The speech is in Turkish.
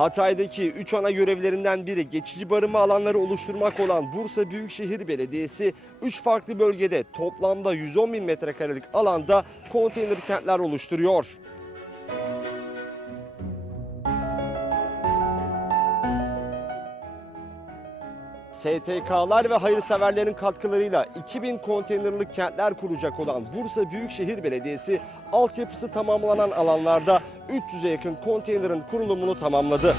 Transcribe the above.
Hatay'daki 3 ana görevlerinden biri geçici barınma alanları oluşturmak olan Bursa Büyükşehir Belediyesi 3 farklı bölgede toplamda 110 bin metrekarelik alanda konteyner kentler oluşturuyor. STK'lar ve hayırseverlerin katkılarıyla 2000 konteynerlik kentler kuracak olan Bursa Büyükşehir Belediyesi altyapısı tamamlanan alanlarda 300'e yakın konteynerin kurulumunu tamamladı.